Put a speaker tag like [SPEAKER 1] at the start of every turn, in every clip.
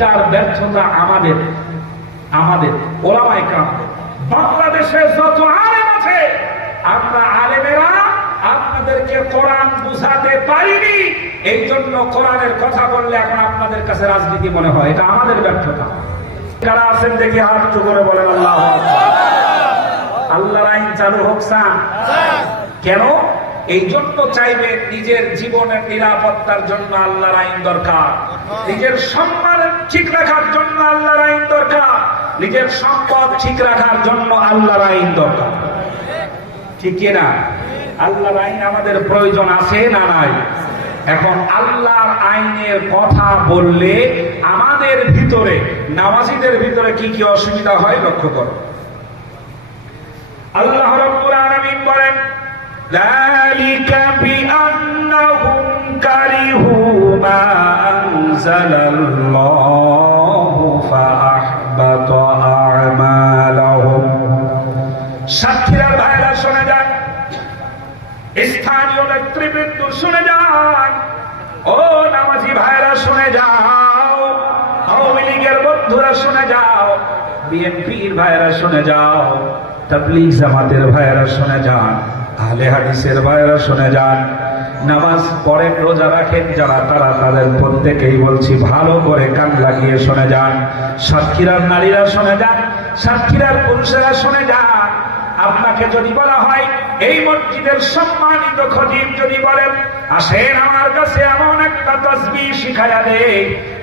[SPEAKER 1] এইটার ব্যর্থতা আমাদের আমাদের ওলামাই কামদের বাংলাদেশে যত আলেম আছে আমরা আলেমেরা আপনাদেরকে কোরআন বুঝাতে পারিনি। এই জন্য কোরআনের কথা বললে এখন আপনাদের কাছে রাজনীতি মনে হয় এটা আমাদের ব্যর্থতা। যারা আছেন দেখি হাত উঁচু করে বলেন আল্লাহ আল্লাহর আইন চালু হোক কেন? এই জন্য চাইবে নিজের জীবনের নিরাপত্তার জন্য আল্লাহর আইন দরকার। নিজের সম্মান ঠিক রাখার জন্য আল্লাহর আইন দরকার। নিজের সম্পদ ঠিক রাখার জন্য আল্লাহর আইন দরকার। ঠিক না? আল্লাহর আইন আমাদের প্রয়োজন আছে না নাই? এখন আল্লাহর আইনের কথা বললে আমাদের ভিতরে, নামাজিদের ভিতরে কি কি অসুবিধা হয় লক্ষ্য করো। আল্লাহ রাব্বুল আলামিন বলেন ذلك بأنهم كرهوا ما أنزل الله فأحبط أعمالهم সাক্ষীরা ভাইরা শুনে যান স্থানীয় নেতৃবৃন্দ শুনে যান ও নামাজি ভাইরা শুনে যাও আওয়ামী লীগের বন্ধুরা শুনে যাও বিএনপির ভাইরা শুনে যাও তাবলিগ জামাতের ভাইরা শুনে যান আহলে হাদিসের ভাইরা শুনে যান। নামাজ পড়েন, রোজা রাখেন, যারা তারা তাদের প্রত্যেকেই বলছি ভালো করে কান লাগিয়ে শুনে যান। সাতক্ষীরার নারীরা শুনে যান, সাতক্ষীরার পুরুষেরা শুনে যান। আপনাকে যদি বলা হয়, এই মসজিদের সম্মানিত খতিব যদি বলেন আসেন আমার কাছে এমন একটা তসবি শিখায়া দে,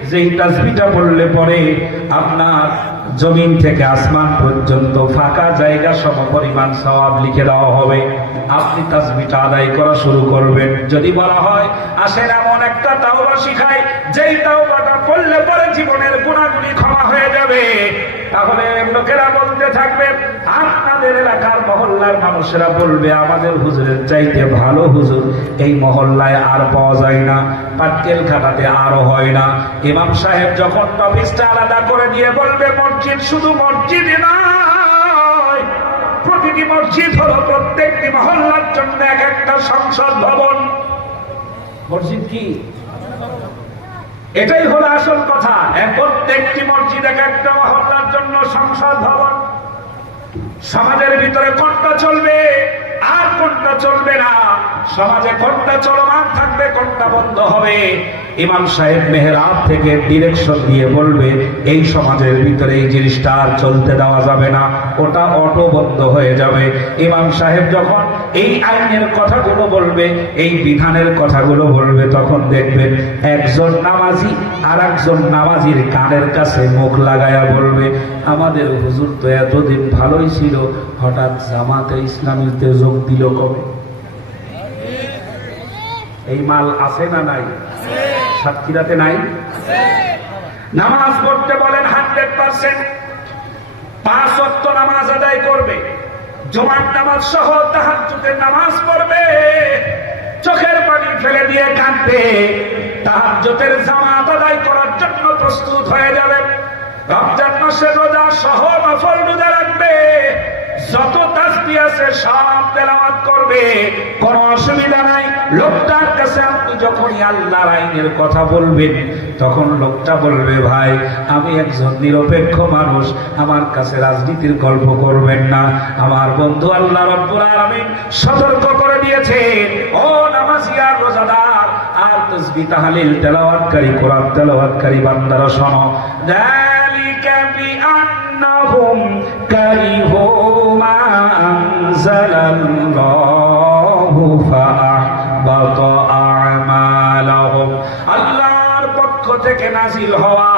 [SPEAKER 1] যেই তসবিটা বললে পরে আপনার জমিন থেকে আসমান পর্যন্ত ফাঁকা জায়গা সম পরিমাণ সওয়াব লিখে দেওয়া হবে। আপনি তাসবিটা আদায় করা শুরু করবেন। যদি বলা হয়, আসেন এমন একটা তাওবা শিখাই, যেই তাওবাটা করলে পরে জীবনের গুণাগুলি ক্ষমা হয়ে যাবে। তাহলে লোকেরা বলতে থাকবে, আপনাদের এলাকার মহল্লার মানুষেরা বলবে, আমাদের হুজুরের চাইতে ভালো হুজুর এই মহল্লায় আর পাওয়া যায় না পাটকেল খাটাতে আরও হয় না। ইমাম সাহেব যখন টপিসটা আলাদা করে দিয়ে বলবে, মসজিদ শুধু মসজিদ না প্রতিটি মসজিদ হলো প্রত্যেকটি মহল্লার জন্য এক একটা সংসদ ভবন। মসজিদ কি? এটাই হলো আসল কথা। প্রত্যেকটি মসজিদ এক একটা মহল্লার জন্য সংসদ ভবন। সমাজের ভিতরে কোনটা চলবে আর কোনটা চলবে না সমাজে কোনটা চলমান থাকবে কোনটা বন্ধ হবে। ইমাম সাহেব মেহরাব থেকে ডিরেকশন দিয়ে বলবে, এই সমাজের ভিতরে এই জিনিসটা আর চলতে দেওয়া যাবে না, ওটা অটো বন্ধ হয়ে যাবে। ইমাম সাহেব যখন এই আইনের কথাগুলো বলবে, এই বিধানের কথাগুলো বলবে, তখন দেখবেন একজন নামাজি আর একজন নামাজির কানের কাছে মুখ লাগায়া বলবে, আমাদের হুজুর তো এতদিন ভালোই ছিল, হঠাৎ জামাতে ইসলামীতে যোগ দিল কবে? এই মাল আছে না নাই? সাতক্ষীরাতে নাই? নামাজ পড়তে বলেন হান্ড্রেড পার্সেন্ট। পাঁচ অক্ট নামাজ আদায় করবে। জমার নামাজ সহ তাহাজ্জুদের নামাজ পড়বে। চোখের পানি ফেলে দিয়ে কাঁদবে। তাহার তাহাজ্জুদের জামাত আদায় করার জন্য প্রস্তুত হয়ে যাবে। রমজান মাসে রোজা সহ নফল রোজা রাখবে। যত তাসবি আছে সব তেলাওয়াত করবে কোনো অসুবিধা নাই লোকটার কাছে আপনি যখনই আল্লাহর আইনের কথা বলবেন তখন লোকটা বলবে ভাই আমি একজন নিরপেক্ষ মানুষ আমার কাছে রাজনীতির গল্প করবেন না আমার বন্ধু আল্লাহ রব্বুল আলামিন সতর্ক করে দিয়েছেন ও নামাজিয়া রোজাদার আর তসবি তাহলিল তেলাওয়াতকারী কোরআন তেলাওয়াতকারী বান্দারা শোনো ذلك بأنهم كرهوا ما أنزل الله فأحبط أعمالهم আল্লাহর পক্ষ থেকে নাজিল হওয়া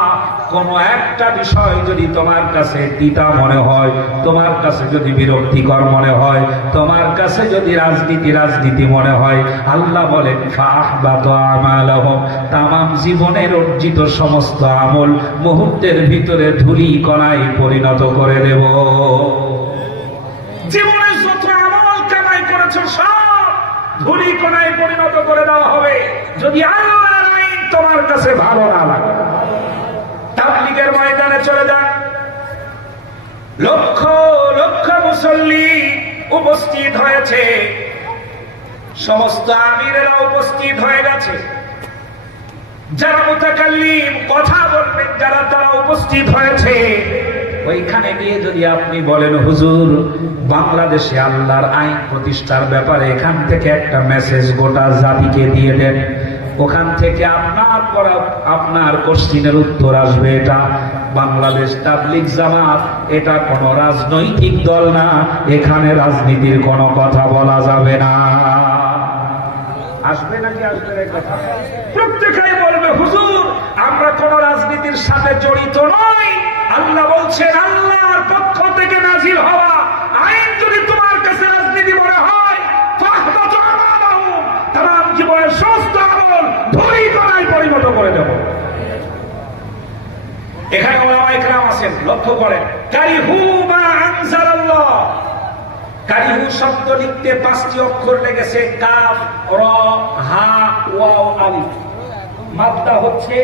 [SPEAKER 1] কোন একটা বিষয় যদি তোমার কাছে তিতা মনে হয় তোমার কাছে যদি বিরক্তিকর মনে হয় তোমার কাছে যদি রাজনীতি রাজনীতি মনে হয় আল্লাহ বলেন ফাহবাত আমালাহুম তামাম জীবনের অর্জিত সমস্ত আমল মুহূর্তের ভিতরে ধুলি কণায় পরিণত করে দেব জীবনে যত আমল কামাই করেছ সব ধুলি কণায় পরিণত করে দেওয়া হবে। যদি আল্লাহর তোমার কাছে ভালো না লাগে, তাবলিগের ময়দানে চলে যান। লক্ষ লক্ষ মুসল্লি উপস্থিত হয়েছে। সমস্ত আমিরেরা উপস্থিত হয়ে গেছে। যারা মুতাকাল্লিম কথা বলবেন, যারা তারা উপস্থিত হয়েছে। ওইখানে গিয়ে যদি আপনি বলেন, হুজুর, বাংলাদেশে আল্লাহর আইন প্রতিষ্ঠার ব্যাপারে এখান থেকে একটা মেসেজ গোটা জাতিকে দিয়ে দেন। ওখান থেকে আপনার পর, আপনার কোশ্চিনের উত্তর আসবে এটা। বাংলাদেশ তাবলিক জামাত, এটা কোনো রাজনৈতিক দল না, এখানে রাজনীতির কোনো কথা বলা যাবে না। আসবে নাকি আসবে কথা? প্রত্যেকেই বলবে, হুজুর, আমরা কোন রাজনীতির সাথে জড়িত নই। আল্লাহ বলছেন, আল্লাহর পক্ষ থেকে নাজিল হওয়া আইন যদি তোমার কাছে রাজনীতি মনে হয় আমল ধরি পরিণত করে দেব। এখানে ওলামা আছেন, লক্ষ্য করেন। কারিহু আনজালাল্লাহ। কারিহু শব্দ লিখতে পাঁচটি অক্ষর লেগেছে, কাফ, র, হা, ওয়াও, আলিফ। মাদ্দা হচ্ছে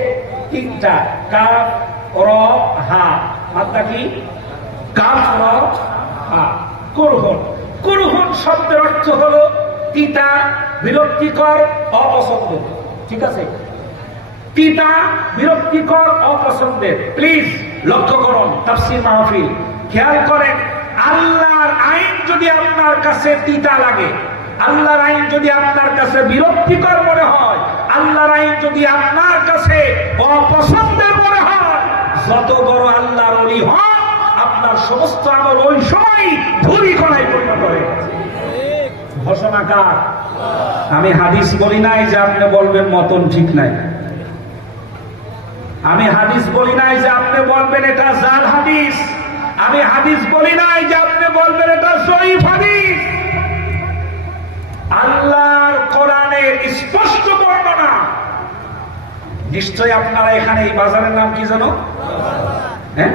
[SPEAKER 1] তিনটা, কাফ, র, হা। কি? শব্দের অর্থ হলো তিতা, বিরক্তিকর ঠিক আছে? পিতা বিরক্তিকর অপছন্দের প্লিজ, লক্ষ্য করুন, তাফসির মাহফিল। খেয়াল করেন, আল্লাহর আইন যদি আপনার কাছে তিতা লাগে, আল্লাহর আইন যদি আপনার কাছে বিরক্তিকর মনে হয়, আল্লাহর আইন যদি আপনার কাছে অপছন্দের মনে যত বড় আল্লাহর অলি হন, আপনার সমস্ত আমল ওই সময় ধুরি করাই পরিণত হয়ে গেছে। ঘোষণাকার আমি হাদিস বলি নাই যে আপনি বলবেন মতন ঠিক নাই। আমি হাদিস বলি নাই যে আপনি বলবেন এটা জাল হাদিস। আমি হাদিস বলি নাই যে আপনি বলবেন এটা শরীফ হাদিস। আল্লাহর কোরআনের স্পষ্ট বর্ণনা নিশ্চয় আপনারা এখানে এই বাজারের নাম কি জানো? হ্যাঁ?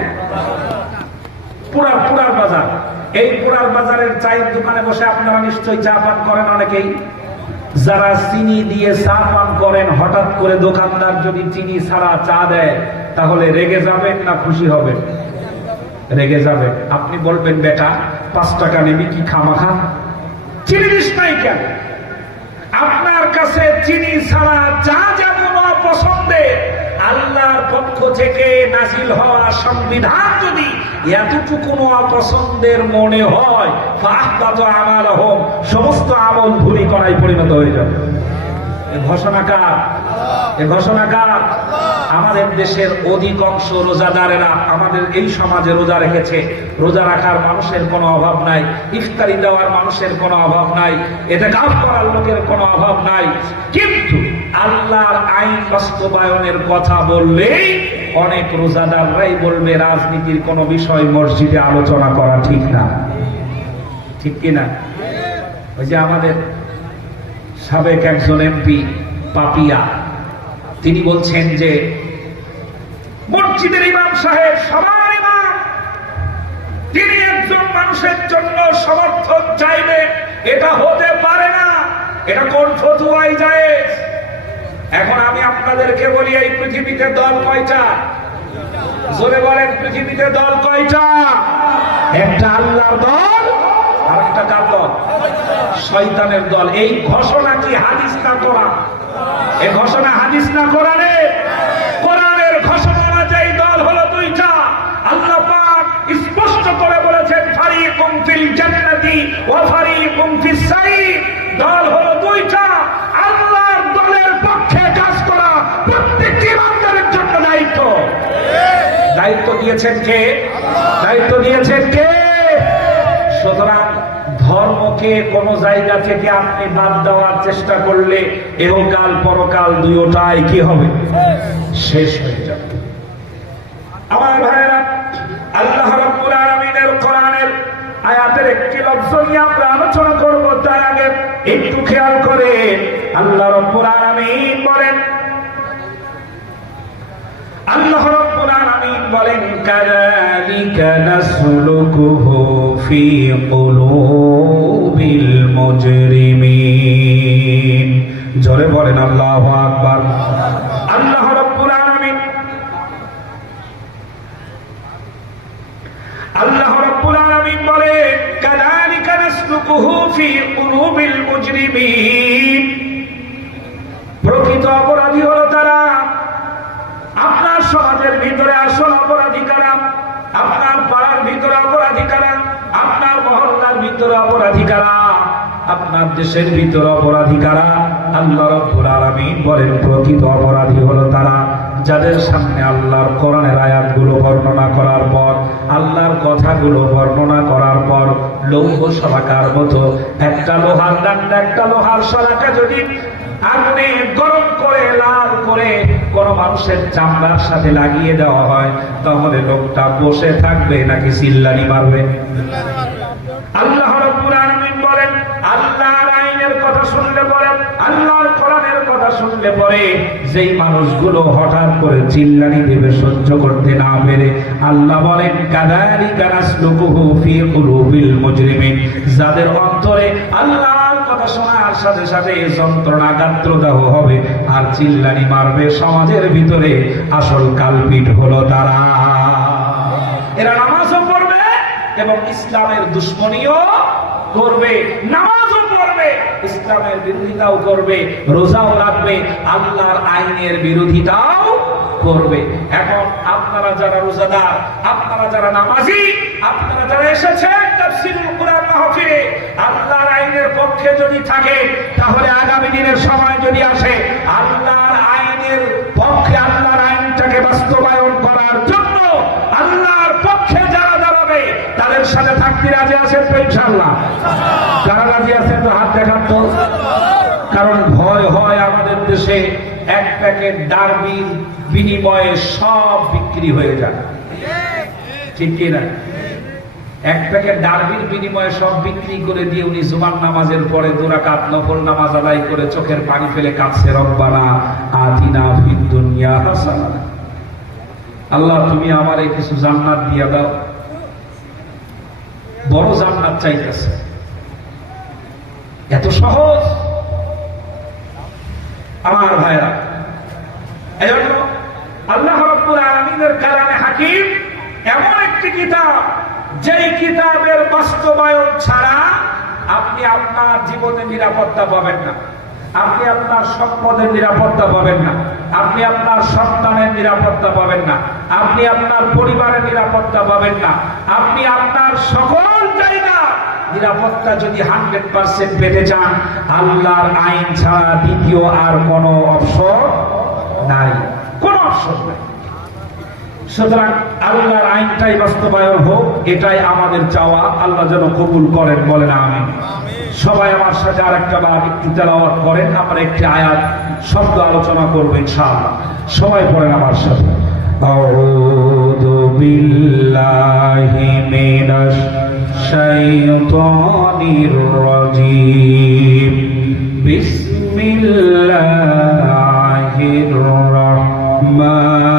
[SPEAKER 1] পুরার পুরার বাজার। এই পুরার বাজারের চায়ের দোকানে বসে আপনারা নিশ্চয়ই চা পান করেন অনেকেই। যারা চিনি দিয়ে চা পান করেন, হঠাৎ করে দোকানদার যদি চিনি ছাড়া চা দেয়, তাহলে রেগে যাবেন না খুশি হবেন? রেগে যাবেন। আপনি বলবেন, বেটা, পাঁচ টাকা নেবি কি খামাখা? চিনি দিস নাই কেন? আপনার কাছে চিনি ছাড়া চা অপছন্দের আল্লাহর পক্ষ থেকে নাজিল হওয়া সংবিধান যদি এতটুকু অপছন্দের মনে হয় আমার হোম সমস্ত আমল ধুলি করাই পরিণত হয়ে যাবে। ঘোষণাকার এ ঘোষণাকার আমাদের দেশের অধিকাংশ রোজাদারেরা আমাদের এই সমাজে রোজা রেখেছে। রোজা রাখার মানুষের কোনো অভাব নাই, ইফতারি দেওয়ার মানুষের কোনো অভাব নাই লোকের কোনো অভাব নাই। কিন্তু আল্লাহর আইন বাস্তবায়নের কথা বললেই অনেক রোজাদাররাই বলবে, রাজনীতির কোনো বিষয় মসজিদে আলোচনা করা ঠিক না। ঠিক কিনা ওই যে আমাদের সাবেক একজন এমপি পাপিয়া, তিনি বলছেন যে, মসজিদের ইমাম সাহেব সবার ইমাম। তিনি একজন মানুষের জন্য সমর্থন চাইবে। এটা হতে পারে না। এটা কোন ফতুয়াই যায়? এখন আমি আপনাদেরকে বলি, এই পৃথিবীতে দল কয়টা? জোরে বলেন, পৃথিবীতে দল কয়টা? একটা আল্লাহর দল, আর একটা কার দল? শয়তানের দল। এই ঘোষণা কি হাদিস না কোরআন? এই ঘোষণা হাদিস না কোরআনে? দল হলো দুইটা। আল্লাহ করে কাজ করা ইমানদারের জন্য দায়িত্ব। দায়িত্ব দিয়েছেন কে? দায়িত্ব দিয়েছেন কে? সুতরাং ধর্মকে কোন জায়গা থেকে আপনি বাদ দেওয়ার চেষ্টা করলে এহকাল পরকাল দুইটাই কি হবে? শেষ হয়ে যাবে। আমার ভাইয়েরা আল্লাহ আয়াতের একটি লফজ নিয়ে আমরা আলোচনা করব, তার আগে একটু খেয়াল করে আল্লাহ রাব্বুল আলামিন বলেন, আল্লাহ বলেন আল্লাহ প্রকৃত অপরাধী হলো তারা। আপনার সমাজের ভিতরে আসল অপরাধী কারা? আপনার পাড়ার ভিতরে অপরাধী কারা? আপনার মহল্লার ভিতরে অপরাধী কারা? আপনার দেশের ভিতরে অপরাধী কারা? আল্লাহ বলেন, প্রকৃত অপরাধী হলো তারা যাদের সামনে আল্লাহর কোরআনের আয়াতগুলো বর্ণনা করার পর, আল্লাহর কথাগুলো বর্ণনা করার পর লৌহ শলাকার মতো একটা লোহার ডান্ডা, একটা লোহার শলাকা যদি আগুনে গরম করে, লাল করে কোন মানুষের চামড়ার সাথে লাগিয়ে দেওয়া হয়, তাহলে লোকটা বসে থাকবে নাকি চিল্লানি মারবে আল্লাহ রাব্বুল আলামিন বলেন আল্লাহর আইনের কথা শুনলে পরে আল্লাহর কোরআনের কথা শুনলে পরে যেই মানুষগুলো হঠাৎ করে চিল্লানি দেবে সহ্য করতে না পেরে আল্লাহ বলেন, কাদালিকা নাসলুকুহু ফি কুলুবিল মুজরিমিন। যাদের অন্তরে গাত্রদাহ হবে, আর মারবে সমাজের ভিতরে আসল হলো এরা পড়বে এবং ইসলামের দুশ্মনীও করবে, নামাজও পড়বে, ইসলামের বিরোধিতাও করবে, রোজাও রাখবে, আল্লাহর আইনের বিরোধিতাও করবে। এখন আপনারা যারা রোজাদার, আপনারা যারা নামাজি, আপনারা যারা এসেছেন তাফসীরুল কুরআন মাহফিলে, আল্লাহর আইনের পক্ষে যদি থাকে তাহলে আগামী দিনের সময় যদি আসে ইনশাল্লাহ রাজি আছেন তো হাত দেখান তো কারণ ভয় হয় আমাদের দেশে এক প্যাকেট বিনিময়ে সব বিক্রি হয়ে যায়। ঠিক কিনা এক প্যাকেট ডারবির বিনিময়ে সব বিক্রি করে দিয়ে উনি জুমার নামাজের পরে দুরাকাত নফল নামাজ আদায় করে চোখের পানি ফেলে কাঁদছে, রব্বানা ফিদ দুনিয়া হাসানা আল্লাহ, তুমি আমারে কিছু জান্নাত দিয়া দাও। বড় জান্নাত চাইতেছে। এত সহজ। আমার ভাইরা, এজন্য আল্লাহ রব্বুল আলামিনের কারণে হাকিম এমন একটি কিতাব, যেই কিতাবের বাস্তবায়ন ছাড়া আপনি আপনার জীবনে নিরাপত্তা পাবেন না। আপনি আপনার সম্পদের নিরাপত্তা পাবেন না। আপনি আপনার সন্তানের নিরাপত্তা পাবেন না। আপনি আপনার পরিবারের নিরাপত্তা পাবেন না। আপনি আপনার সকল জায়গা নিরাপত্তা যদি হান্ড্রেড পার্সেন্ট পেতে চান, আল্লাহর আইন ছাড়া দ্বিতীয় আর কোনো অপশন নাই। কোন অপশন নাই। সুতরাং আল্লাহর আইনটাই বাস্তবায়ন হোক, এটাই আমাদের চাওয়া। আল্লাহ যেন কবুল করেন, বলেন আমি সবাই আমার সাথে আর একটা বার একটু তেলাওয়াত করেন আমরা একটি আয়াত শব্দ আলোচনা করবো ইনশাআল্লাহ সবাই পড়েন আমার সাথে أعوذ بالله من الشيطان الرجيم بسم الله الرحمن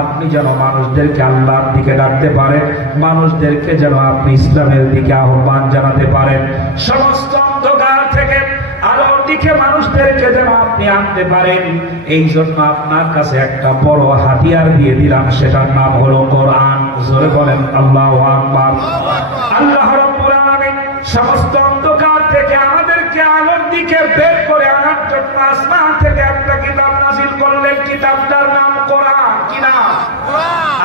[SPEAKER 1] আপনি যেন মানুষদেরকে আল্লাহর দিকে ডাকতে পারেন, মানুষদেরকে যেন আপনি ইসলামের দিকে আহ্বান জানাতে পারেন। সমস্ত অন্ধকার থেকে দিকে মানুষদেরকে যেন আপনি আনতে পারেন। এই জন্য আপনার কাছে একটা বড় হাতিয়ার দিয়ে দিলাম, সেটার নাম হলো কোরআন। জোরে বলেন, আল্লাহ আকবার। আল্লাহ সমস্ত অন্ধকার থেকে আমাদেরকে আলোর দিকে বের করে আনার জন্য আসমান একটা কিতাব নাজিল করলেন কিতাবটার নাম কোরআন। কি নাম?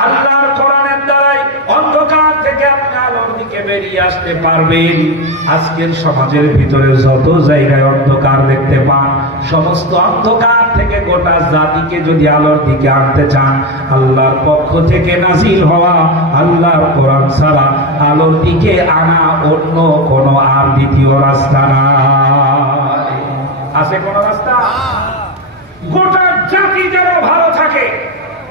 [SPEAKER 1] আল্লাহর কোরআনের দ্বারাই অন্ধকার থেকে আপনি আলোর দিকে বেরিয়ে আসতে পারবেন। আজকের সমাজের ভিতরে যত জায়গায় অন্ধকার দেখতে পান সমস্ত অন্ধকার থেকে গোটা জাতিকে যদি আলোর দিকে আনতে চান আল্লাহর পক্ষ থেকে নাজিল হওয়া আল্লাহর কোরআন ছাড়া আলোর দিকে আনা অন্য কোনো আর দ্বিতীয় রাস্তা না আছে কোন রাস্তা গোটা জাতি যেন ভালো থাকে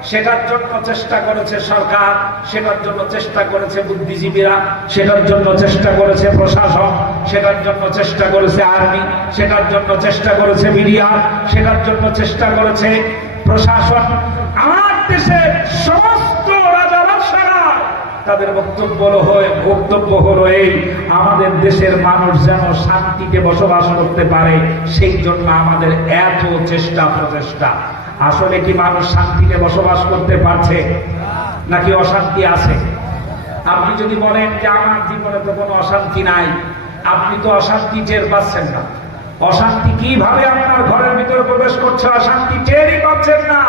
[SPEAKER 1] সেটার জন্য চেষ্টা করেছে সরকার, সেটার জন্য চেষ্টা করেছে বুদ্ধিজীবীরা, সেটার জন্য চেষ্টা করেছে প্রশাসন, সেটার জন্য চেষ্টা করেছে আর্মি, সেটার জন্য চেষ্টা করেছে মিডিয়া, সেটার জন্য চেষ্টা করেছে প্রশাসন। আমার দেশের সমস্ত রাজা বাদশারা তাদের বক্তব্য হয়ে, বক্তব্য হলো এই, আমাদের দেশের মানুষ যেন শান্তিতে বসবাস করতে পারে সেই জন্য আমাদের এত চেষ্টা প্রচেষ্টা। আসলে কি মানুষ শান্তিতে বসবাস করতে পারছে? নাকি অশান্তি আছে? আপনি যদি বলেন যে আমার জীবনে তো কোনো অশান্তি নাই, আপনি তো অশান্তি টের পাচ্ছেন না। অশান্তি কীভাবে আপনার ঘরের ভিতরে প্রবেশ করছে? অশান্তি টেরই পাচ্ছেন না।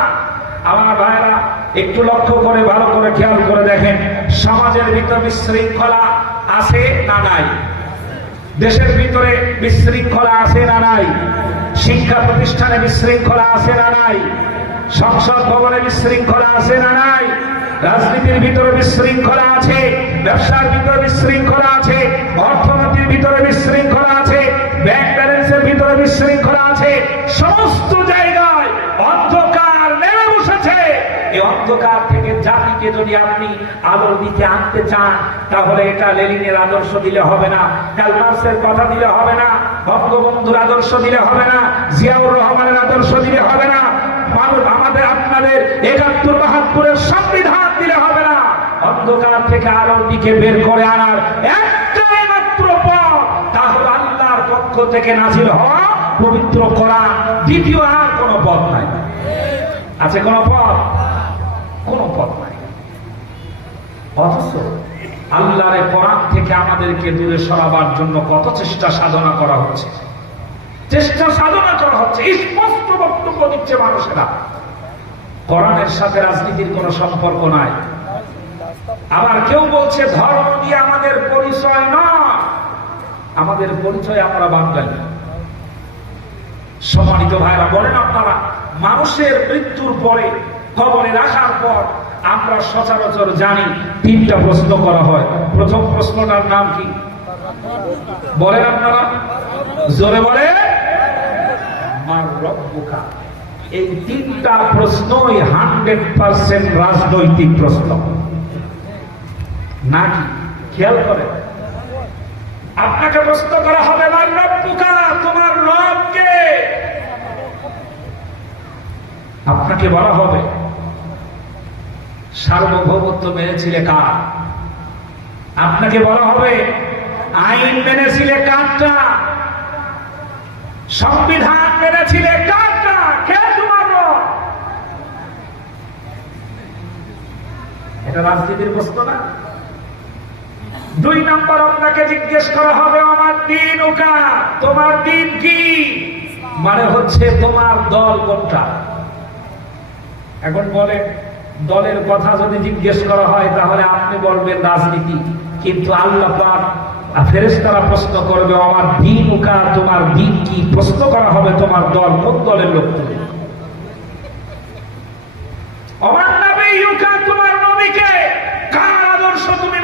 [SPEAKER 1] আমার ভাইরা একটু লক্ষ্য করে, ভালো করে খেয়াল করে দেখেন, সমাজের ভিতরে বিশৃঙ্খলা আছে না নাই? দেশের ভিতরে বিশৃঙ্খলা আছে না নাই? শিক্ষা প্রতিষ্ঠানে বিশৃঙ্খলা আছে না নাই? সংসদ ভবনে বিশৃঙ্খলা আছে না নাই? রাজনীতির ভিতরে বিশৃঙ্খলা আছে, ব্যবসার ভিতরে বিশৃঙ্খলা আছে, অর্থনীতির ভিতরে বিশৃঙ্খলা আছে ব্যাংক ব্যালেন্সের ভিতরে বিশৃঙ্খলা আছে। সমস্ত জায়গায় অন্ধকার নেমে বসেছে। এই অন্ধকার থেকে জাতিকে যদি আপনি আলোর দিকে আনতে চান, তাহলে এটা লেলিনের আদর্শ দিলে হবে না কালমার্সের কথা দিলে হবে না, বঙ্গবন্ধুর আদর্শ দিলে হবে না, জিয়াউর রহমানের আদর্শ দিলে হবে না, মানুষ আমাদের, আপনাদের একাত্তর বাহাত্তরের সংবিধান দিলে হবে না। অন্ধকার থেকে আলোর দিকে বের করে আনার একটাই মাত্র পথ, তা হলো আল্লাহর পক্ষ থেকে নাজিল হওয়া পবিত্র করা দ্বিতীয় আর কোনো পথ নাই। আছে কোন পথ? আল্লাহর থেকে আমাদেরকে দূরে সরাবার জন্য কত চেষ্টা সাধনা করা হচ্ছে। চেষ্টা সাধনা করা হচ্ছে স্পষ্ট বক্তব্য দিচ্ছে মানুষেরা। সাথে রাজনীতির কোনো সম্পর্ক নাই। আবার কেউ বলছে, ধর্ম দিয়ে আমাদের পরিচয় না। আমাদের পরিচয় আমরা বাঙালি। সম্মানিত ভাইরা, বলেন আপনারা, মানুষের মৃত্যুর পরে, কবরে রাখার পর আমরা সচরাচর জানি তিনটা প্রশ্ন করা হয়। প্রথম প্রশ্নটার নাম কি? বলেন আপনারা। জোরে বলে। এই তিনটা প্রশ্নই হান্ড্রেড পার্সেন্ট রাজনৈতিক প্রশ্ন। নাকি? খেয়াল করে। আপনাকে প্রশ্ন করা হবে তোমার রবকে? আপনাকে বলা হবে সার্বভৌমত্ব মেনেছিলে কার? আপনাকে বলা হবে, আইন মেনেছিলে কারটা? সংবিধান মেনেছিলে কারটা? এটা রাজনীতির প্রশ্ন না? দুই নম্বর আপনাকে জিজ্ঞেস করা হবে, আমার দিন ওকা তোমার দিন কি? মানে হচ্ছে তোমার দল কোনটা? এখন বলে দলের কথা যদি জিজ্ঞেস করা হয়, তাহলে আপনি বলবেন রাজনীতি। কিন্তু আল্লাহ ফেরেস্তারা প্রশ্ন করবে, আমার দিন তোমার দিন কি? প্রশ্ন করা হবে, তোমার দল কোন দলের লোক? তুমি আদর্শ তুমি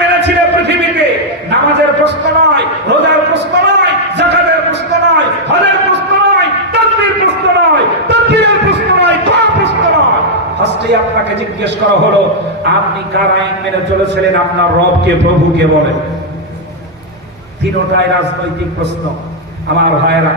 [SPEAKER 1] পৃথিবীতে? নামাজের প্রশ্ন নয়, রোজার প্রশ্ন নয় জাকাতের প্রশ্ন নয়, হজের প্রশ্ন নয়, তকবীর প্রশ্ন নয়, তকবীরের প্রশ্ন নয় দোয়া প্রশ্ন নয় ফার্স্টে আপনাকে জিজ্ঞেস করা হলো, আপনি কার আইন মেনে চলেছিলেন? আপনার রবকে, প্রভুকে বলেন। তিনটায় রাজনৈতিক প্রশ্ন। আমার ভাইয়েরা